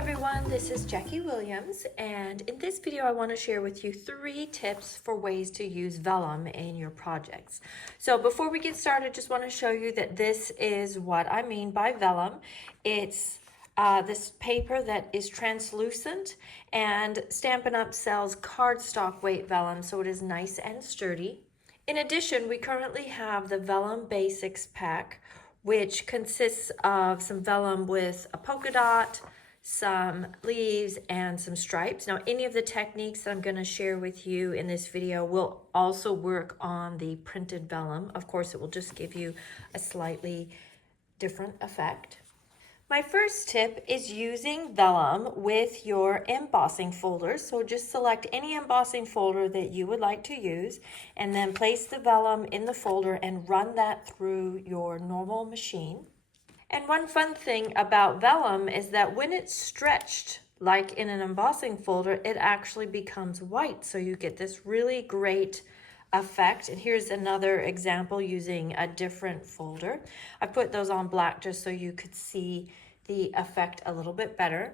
everyone, this is Jackie Williams, and in this video I want to share with you 3 tips for ways to use vellum in your projects. So before we get started, just want to show you that this is what I mean by vellum. It's this paper that is translucent, and Stampin' Up! Sells cardstock weight vellum, so it is nice and sturdy. In addition, we currently have the Vellum Basics pack, which consists of some vellum with a polka dot, some leaves, and some stripes. Now, any of the techniques that I'm going to share with you in this video will also work on the printed vellum. Of course, it will just give you a slightly different effect. My first tip is using vellum with your embossing folders. So just select any embossing folder that you would like to use, and then place the vellum in the folder and run that through your normal machine. And one fun thing about vellum is that when it's stretched, like in an embossing folder, it actually becomes white. So you get this really great effect. And here's another example using a different folder. I put those on black just so you could see the effect a little bit better.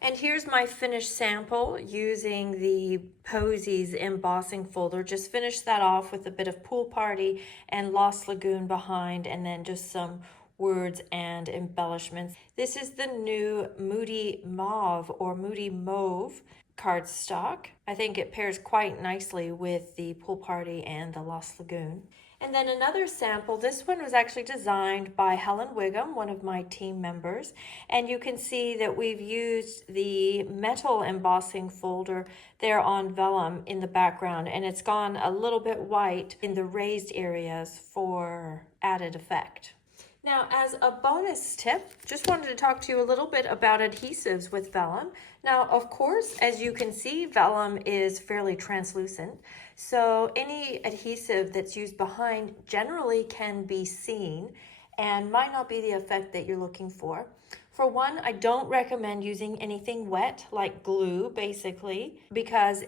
And here's my finished sample using the Posies embossing folder. Just finished that off with a bit of Pool Party and Lost Lagoon behind, and then just some words and embellishments. This is the new Moody Mauve or Moody Mauve cardstock. I think it pairs quite nicely with the Pool Party and the Lost Lagoon. And then another sample, this one was actually designed by Helen Wiggum, one of my team members. And you can see that we've used the metal embossing folder there on vellum in the background, and it's gone a little bit white in the raised areas for added effect. Now, as a bonus tip, just wanted to talk to you a little bit about adhesives with vellum. Now, of course, as you can see, vellum is fairly translucent. So any adhesive that's used behind generally can be seen and might not be the effect that you're looking for. For one, I don't recommend using anything wet, like glue, basically, because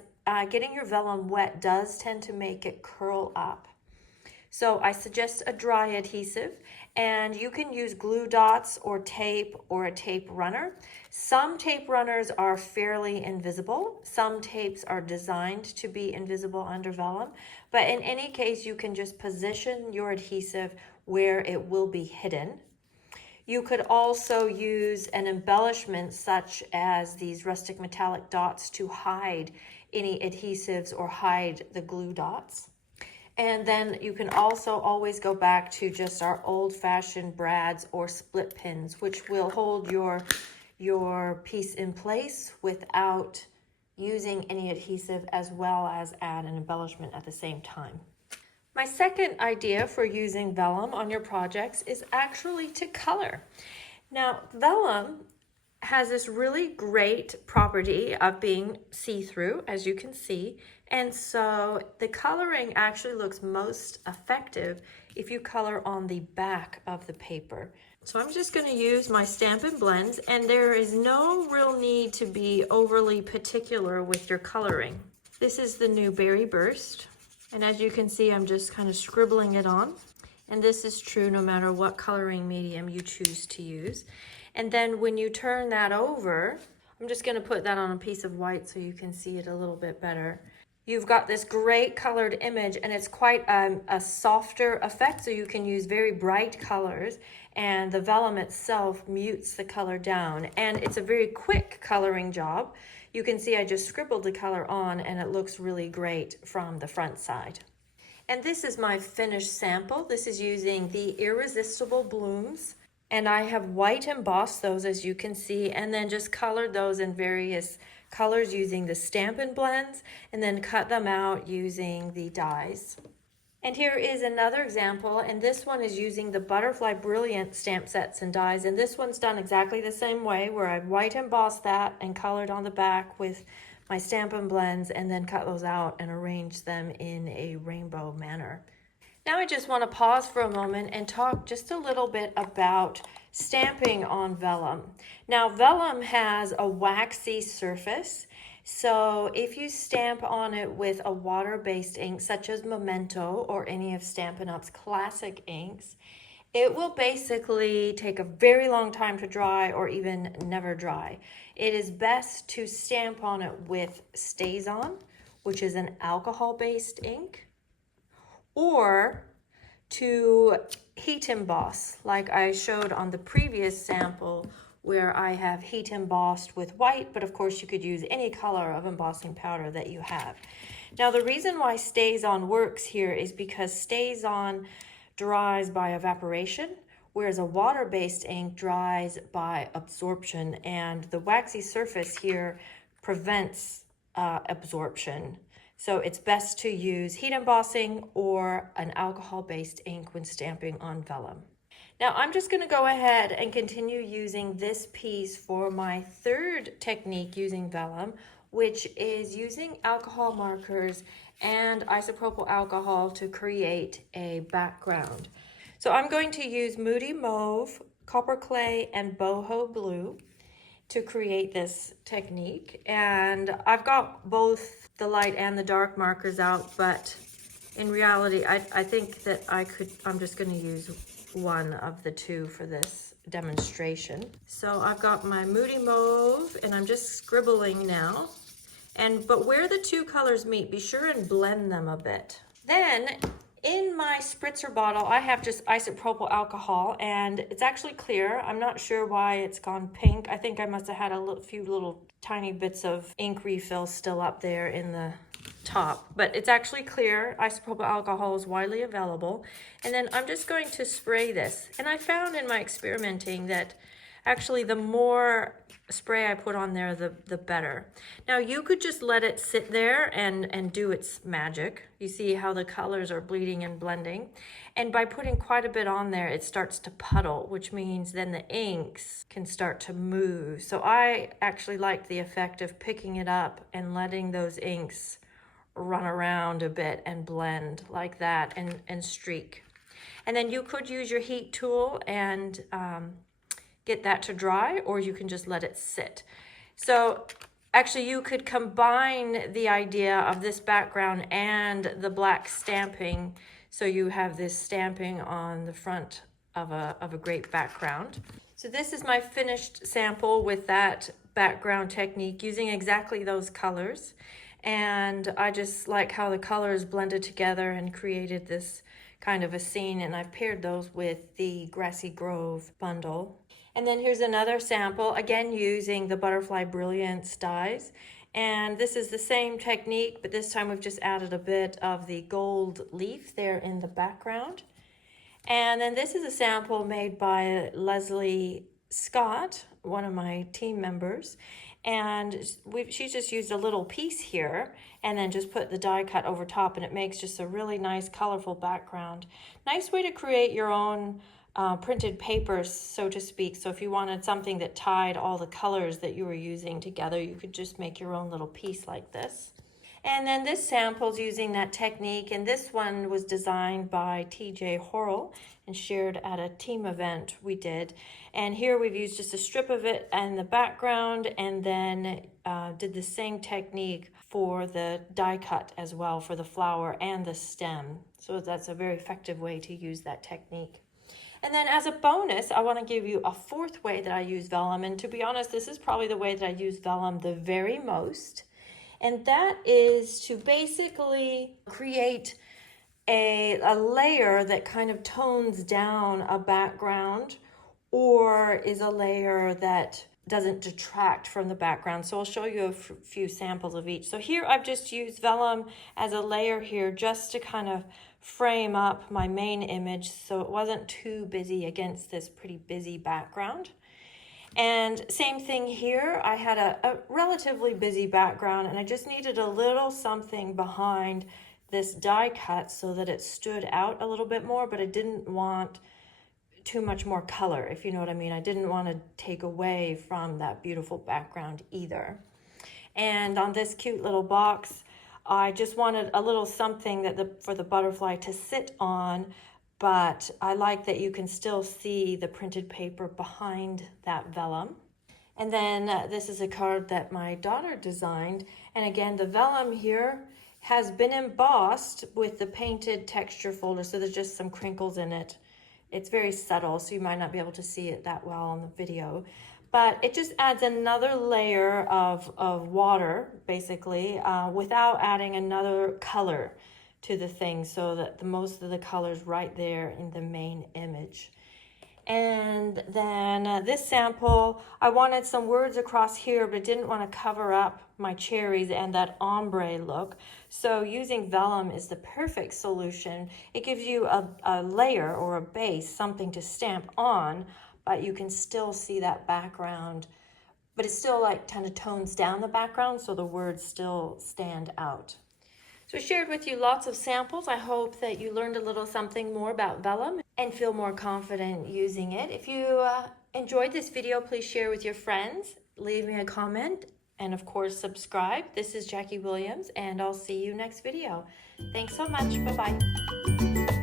getting your vellum wet does tend to make it curl up. So I suggest a dry adhesive, and you can use glue dots or a tape runner. Some tape runners are fairly invisible. Some tapes are designed to be invisible under vellum, but in any case, you can just position your adhesive where it will be hidden. You could also use an embellishment such as these rustic metallic dots to hide any adhesives or hide the glue dots. And then you can also always go back to just our old-fashioned brads or split pins, which will hold your piece in place without using any adhesive, as well as add an embellishment at the same time. My second idea for using vellum on your projects is actually to color. Now, vellum has this really great property of being see-through, as you can see, and so the coloring actually looks most effective if you color on the back of the paper. So I'm just going to use my Stampin' Blends, and there is no real need to be overly particular with your coloring. This is the new Berry Burst, and as you can see, I'm just kind of scribbling it on, and this is true no matter what coloring medium you choose to use. And then when you turn that over, I'm just going to put that on a piece of white so you can see it a little bit better. You've got this great colored image, and it's quite a softer effect, so you can use very bright colors, and the vellum itself mutes the color down, and it's a very quick coloring job. You can see I just scribbled the color on, and it looks really great from the front side. And this is my finished sample. This is using the Irresistible Blooms, and I have white embossed those, as you can see, and then just colored those in various colors using the Stampin' Blends, and then cut them out using the dies. And here is another example, and this one is using the Butterfly Brilliant stamp sets and dies, and this one's done exactly the same way, where I've white embossed that and colored on the back with my Stampin' Blends, and then cut those out and arrange them in a rainbow manner. Now I just want to pause for a moment and talk just a little bit about stamping on vellum. Now, vellum has a waxy surface, so if you stamp on it with a water-based ink such as Memento or any of Stampin' Up's classic inks, it will basically take a very long time to dry or even never dry. It is best to stamp on it with StazOn, which is an alcohol-based ink, or to heat emboss, like I showed on the previous sample where I have heat embossed with white, but of course you could use any color of embossing powder that you have. Now the reason why StazOn works here is because StazOn dries by evaporation, whereas a water-based ink dries by absorption, and the waxy surface here prevents absorption. So it's best to use heat embossing or an alcohol-based ink when stamping on vellum. Now I'm just going to go ahead and continue using this piece for my third technique using vellum, which is using alcohol markers and isopropyl alcohol to create a background. So I'm going to use Moody Mauve, Copper Clay, and Boho Blue to create this technique. And I've got both the light and the dark markers out, but in reality, I think that I'm just going to use one of the two for this demonstration. So I've got my Moody Mauve, and I'm just scribbling now. But where the two colors meet, be sure and blend them a bit. Then in my spritzer bottle, I have just isopropyl alcohol, and it's actually clear. I'm not sure why it's gone pink. I think I must have had a few little tiny bits of ink refill still up there in the top, but it's actually clear. Isopropyl alcohol is widely available. And then I'm just going to spray this. And I found in my experimenting that actually the more spray I put on there, the better. Now you could just let it sit there and do its magic. You see how the colors are bleeding and blending. And by putting quite a bit on there, it starts to puddle, which means then the inks can start to move. So I actually like the effect of picking it up and letting those inks run around a bit and blend like that and streak. And then you could use your heat tool and get that to dry, or you can just let it sit. So actually you could combine the idea of this background and the black stamping, so you have this stamping on the front of a great background. So this is my finished sample with that background technique using exactly those colors. And I just like how the colors blended together and created this kind of a scene, and I've paired those with the Grassy Grove bundle. And then here's another sample, again using the Butterfly Brilliance dies. And this is the same technique, but this time we've just added a bit of the gold leaf there in the background. And then this is a sample made by Leslie Scott, one of my team members. And she's just used a little piece here and then just put the die cut over top, and it makes just a really nice colorful background. Nice way to create your own printed papers, so to speak. So if you wanted something that tied all the colors that you were using together, you could just make your own little piece like this. And then this sample's using that technique, and this one was designed by TJ Horrell and shared at a team event we did. And here we've used just a strip of it in the background, and then did the same technique for the die cut as well for the flower and the stem. So that's a very effective way to use that technique. And then as a bonus, I want to give you a fourth way that I use vellum. And to be honest, this is probably the way that I use vellum the very most. And that is to basically create a layer that kind of tones down a background, or is a layer that doesn't detract from the background. So I'll show you a few samples of each. So here I've just used vellum as a layer here just to kind of frame up my main image so it wasn't too busy against this pretty busy background. And same thing here, I had a relatively busy background, and I just needed a little something behind this die cut so that it stood out a little bit more, but I didn't want too much more color, if you know what I mean. I didn't want to take away from that beautiful background either. And on this cute little box, I just wanted a little something that for the butterfly to sit on, but I like that you can still see the printed paper behind that vellum. And then this is a card that my daughter designed. And again, the vellum here has been embossed with the painted texture folder, so there's just some crinkles in it. It's very subtle, so you might not be able to see it that well on the video. But it just adds another layer of water, basically, without adding another color to the thing, so that most of the color's right there in the main image. And then this sample, I wanted some words across here, but didn't want to cover up my cherries and that ombre look. So using vellum is the perfect solution. It gives you a layer or a base, something to stamp on, but you can still see that background. But it still like kind of tones down the background, so the words still stand out. So I shared with you lots of samples. I hope that you learned a little something more about vellum and feel more confident using it. If you enjoyed this video, please share with your friends, leave me a comment, and of course subscribe. This is Jackie Williams, and I'll see you next video. Thanks so much. Bye-bye.